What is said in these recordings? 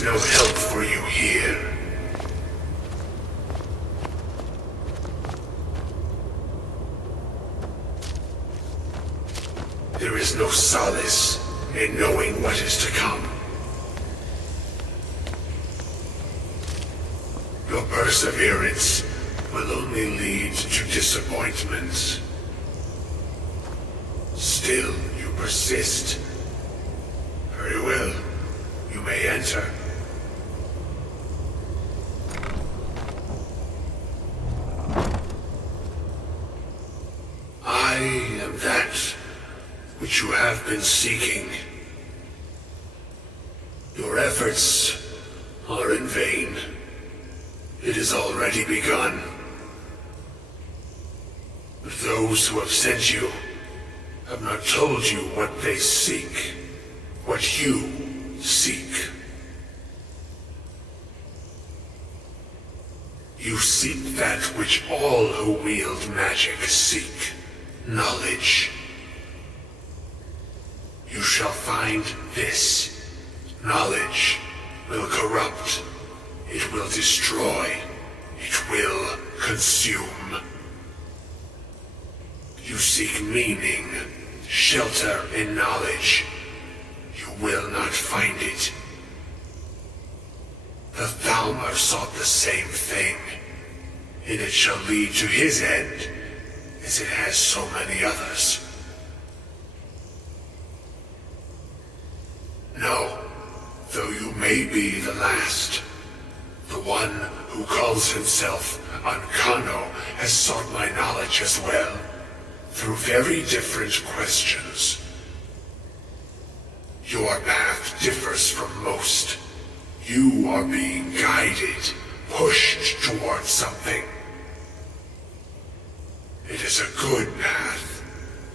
is no help for you here. There is no solace in knowing what is to come. Your perseverance will only lead to disappointment. Still, you persist. Very well. You may enter. I am that which you have been seeking. Your efforts are in vain. It has already begun. But those who have sent you have not told you what they seek, what you seek. You seek that which all who wield magic seek, knowledge. You shall find this. Knowledge will corrupt. It will destroy. It will consume. You seek meaning, shelter in knowledge. You will not find it. The Thalmor sought the same thing, and it shall lead to his end, as it has so many others. No, though you may be the last, the one who calls himself Ancano has sought my knowledge as well, through very different questions. Your path differs from most. You are being guided, pushed towards something. It is a good path,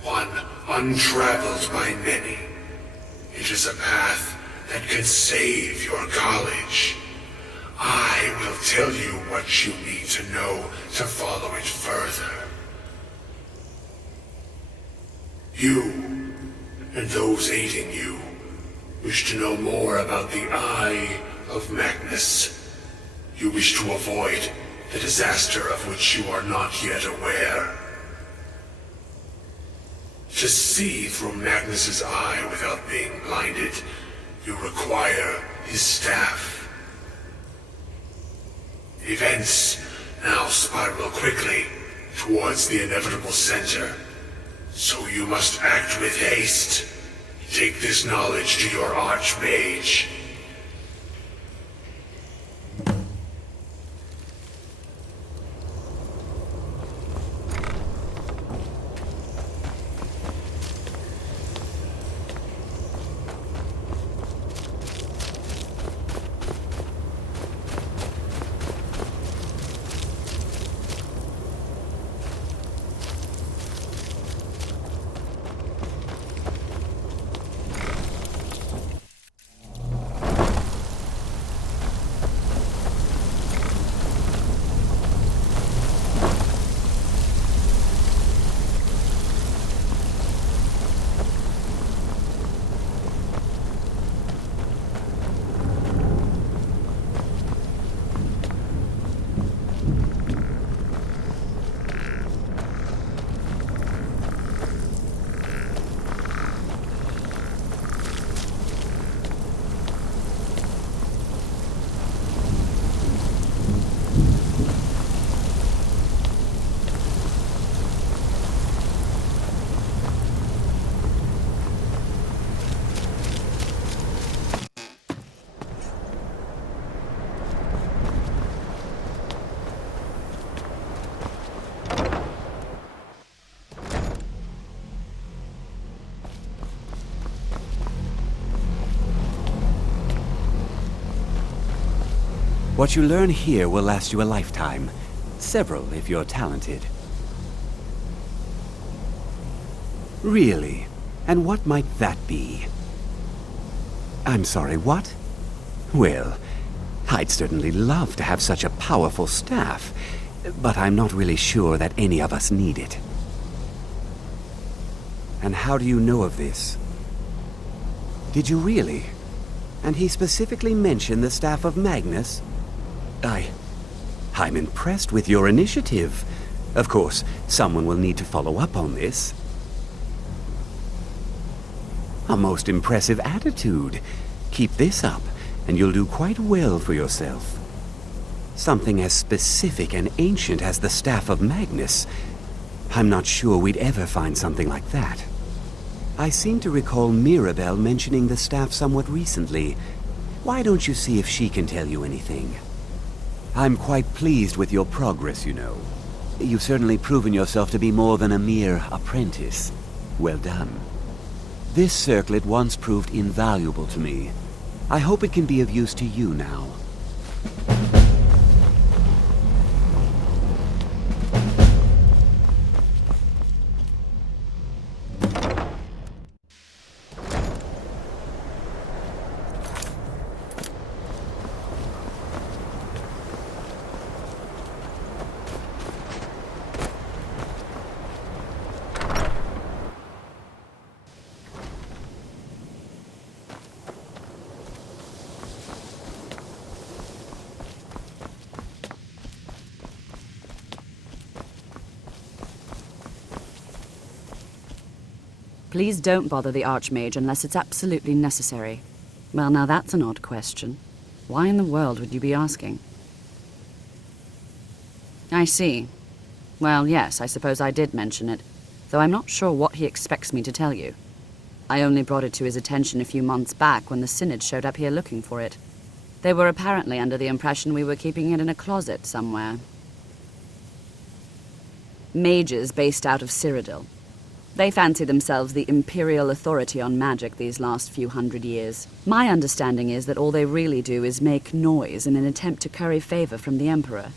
one untraveled by many. It is a path that can save your college. I will tell you what you need to know to follow it further. You, and those aiding you, wish to know more about the Eye of Magnus. You wish to avoid the disaster of which you are not yet aware. To see through Magnus's eye without being blinded, you require his staff. Events now spiral quickly towards the inevitable center, so you must act with haste. Take this knowledge to your Archmage. What you learn here will last you a lifetime. Several, if you're talented. Really? And what might that be? I'm sorry, what? Well, I'd certainly love to have such a powerful staff, but I'm not really sure that any of us need it. And how do you know of this? Did you really? And he specifically mentioned the staff of Magnus? I'm impressed with your initiative. Of course, someone will need to follow up on this. A most impressive attitude. Keep this up, and you'll do quite well for yourself. Something as specific and ancient as the staff of Magnus. I'm not sure we'd ever find something like that. I seem to recall Mirabelle mentioning the staff somewhat recently. Why don't you see if she can tell you anything? I'm quite pleased with your progress, you know. You've certainly proven yourself to be more than a mere apprentice. Well done. This circlet once proved invaluable to me. I hope it can be of use to you now. Please don't bother the Archmage unless it's absolutely necessary. Well, now that's an odd question. Why in the world would you be asking? I see. Well, yes, I suppose I did mention it, though I'm not sure what he expects me to tell you. I only brought it to his attention a few months back when the Synod showed up here looking for it. They were apparently under the impression we were keeping it in a closet somewhere. Mages based out of Cyrodiil. They fancy themselves the imperial authority on magic these last few hundred years. My understanding is that all they really do is make noise in an attempt to curry favor from the Emperor.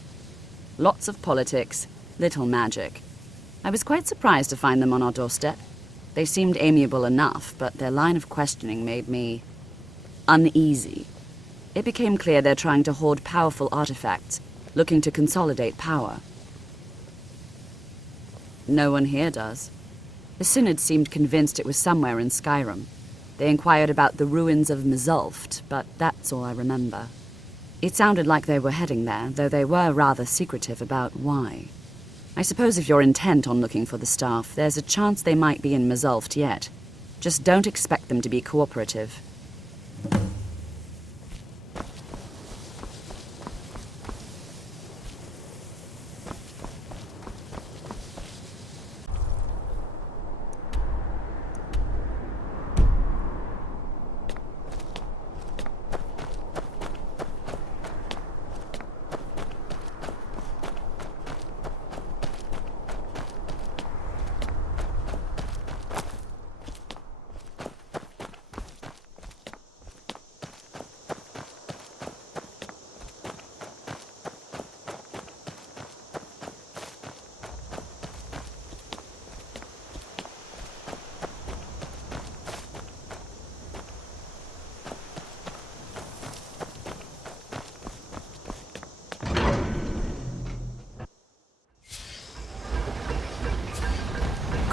Lots of politics, little magic. I was quite surprised to find them on our doorstep. They seemed amiable enough, but their line of questioning made me uneasy. It became clear they're trying to hoard powerful artifacts, looking to consolidate power. No one here does. The Synod seemed convinced it was somewhere in Skyrim. They inquired about the ruins of Mzulft, but that's all I remember. It sounded like they were heading there, though they were rather secretive about why. I suppose if you're intent on looking for the staff, there's a chance they might be in Mzulft yet. Just don't expect them to be cooperative.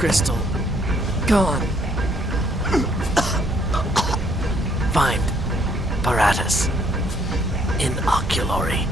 Crystal. Gone. Find Paratus. Inoculary.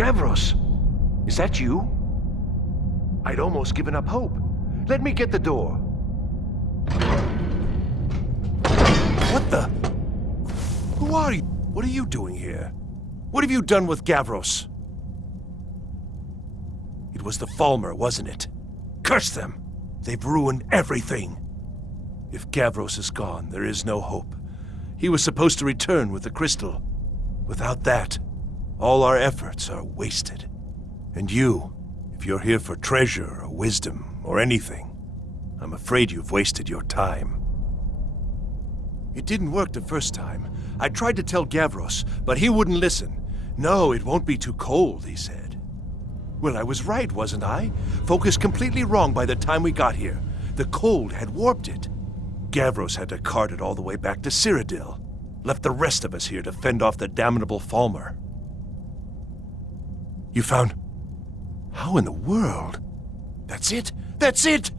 Gavros, is that you? I'd almost given up hope. Let me get the door. What the? Who are you? What are you doing here? What have you done with Gavros? It was the Falmer, wasn't it? Curse them! They've ruined everything. If Gavros is gone, there is no hope. He was supposed to return with the crystal. Without that, all our efforts are wasted. And you, if you're here for treasure or wisdom or anything, I'm afraid you've wasted your time. It didn't work the first time. I tried to tell Gavros, but he wouldn't listen. No, it won't be too cold, he said. Well, I was right, wasn't I? Focused completely wrong by the time we got here. The cold had warped it. Gavros had to cart it all the way back to Cyrodiil. Left the rest of us here to fend off the damnable Falmer. You found... How in the world? That's it? That's it!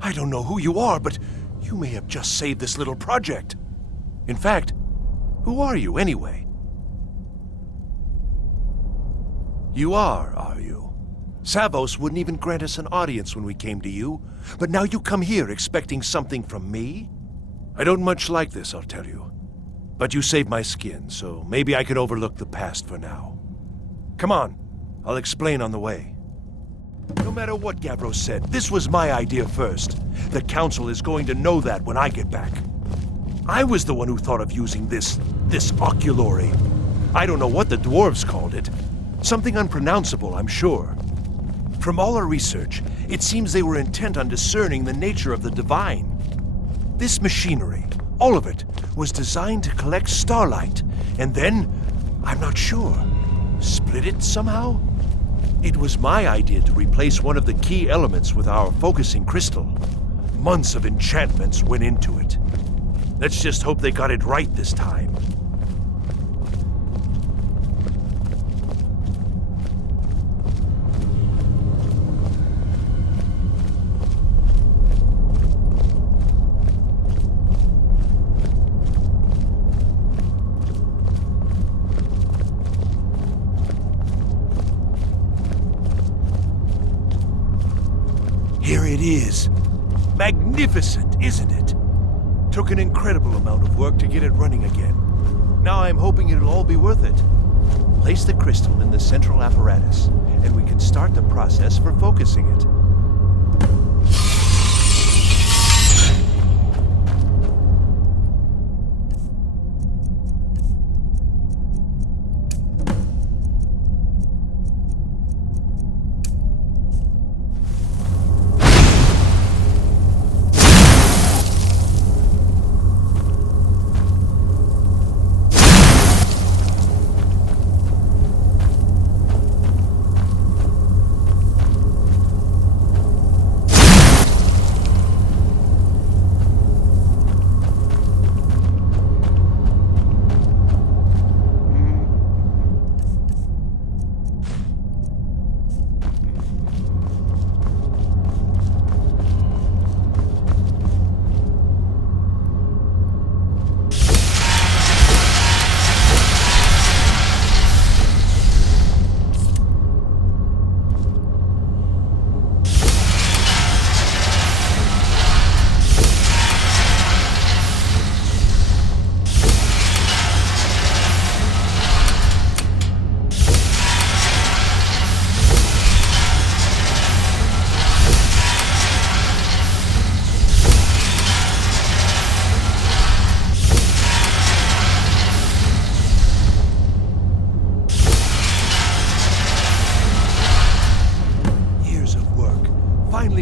I don't know who you are, but you may have just saved this little project. In fact, who are you anyway? You are you? Savos wouldn't even grant us an audience when we came to you, but now you come here expecting something from me? I don't much like this, I'll tell you. But you saved my skin, so maybe I can overlook the past for now. Come on, I'll explain on the way. No matter what Gavros said, this was my idea first. The Council is going to know that when I get back. I was the one who thought of using this oculory. I don't know what the dwarves called it. Something unpronounceable, I'm sure. From all our research, it seems they were intent on discerning the nature of the divine. This machinery, all of it, was designed to collect starlight, and then, I'm not sure, split it somehow? It was my idea to replace one of the key elements with our focusing crystal. Months of enchantments went into it. Let's just hope they got it right this time. Here it is. Magnificent, isn't it? Took an incredible amount of work to get it running again. Now I'm hoping it'll all be worth it. Place the crystal in the central apparatus, and we can start the process for focusing it.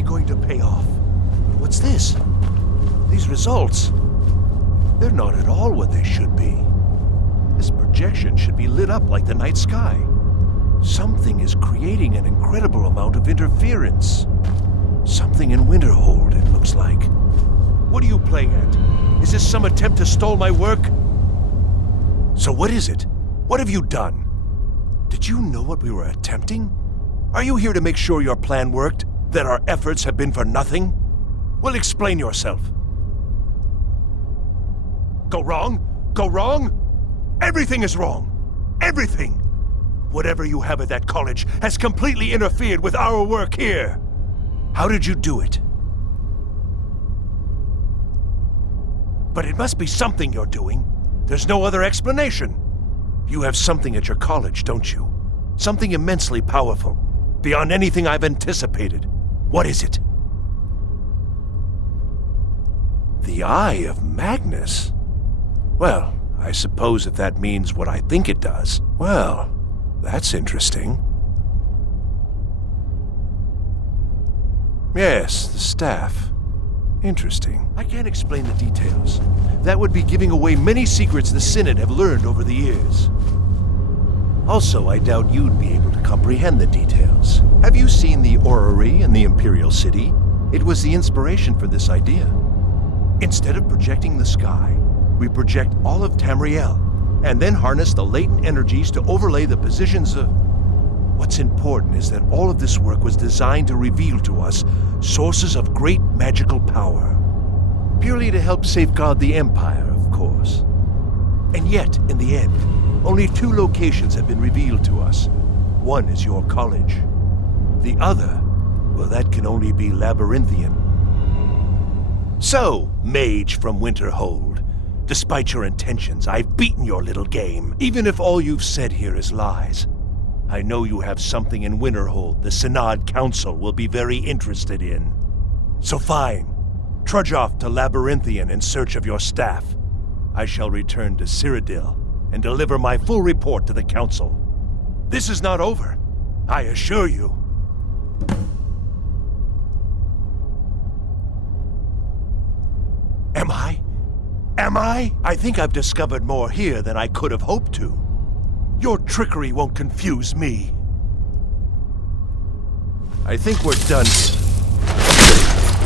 Going to pay off. But what's this? These results, they're not at all what they should be. This projection should be lit up like the night sky. Something is creating an incredible amount of interference. Something in Winterhold, it looks like. What are you playing at? Is this some attempt to stall my work? So what is it? What have you done? Did you know what we were attempting? Are you here to make sure your plan worked? That our efforts have been for nothing? Well, explain yourself. Go wrong? Go wrong? Everything is wrong. Everything. Whatever you have at that college has completely interfered with our work here. How did you do it? But it must be something you're doing. There's no other explanation. You have something at your college, don't you? Something immensely powerful, beyond anything I've anticipated. What is it? The Eye of Magnus? Well, I suppose if that means what I think it does, well, that's interesting. Yes, the staff. Interesting. I can't explain the details. That would be giving away many secrets the Synod have learned over the years. Also, I doubt you'd be able to comprehend the details. Have you seen the orrery in the Imperial City? It was the inspiration for this idea. Instead of projecting the sky, we project all of Tamriel, and then harness the latent energies to overlay the positions of... What's important is that all of this work was designed to reveal to us sources of great magical power. Purely to help safeguard the Empire, of course. And yet, in the end, only 2 locations have been revealed to us. One is your college. The other, well, that can only be Labyrinthian. So, mage from Winterhold, despite your intentions, I've beaten your little game, even if all you've said here is lies. I know you have something in Winterhold the Synod Council will be very interested in. So fine, trudge off to Labyrinthian in search of your staff. I shall return to Cyrodiil and deliver my full report to the Council. This is not over, I assure you. Am I? I think I've discovered more here than I could have hoped to. Your trickery won't confuse me. I think we're done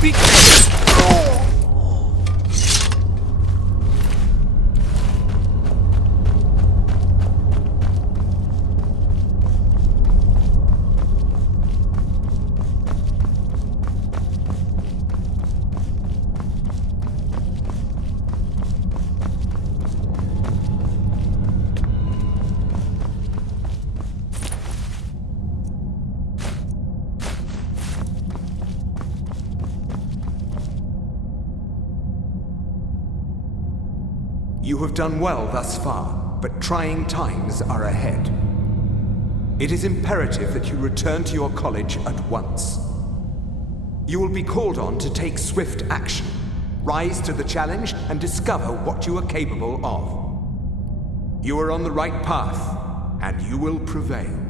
here. You have done well thus far, but trying times are ahead. It is imperative that you return to your college at once. You will be called on to take swift action, rise to the challenge, and discover what you are capable of. You are on the right path, and you will prevail.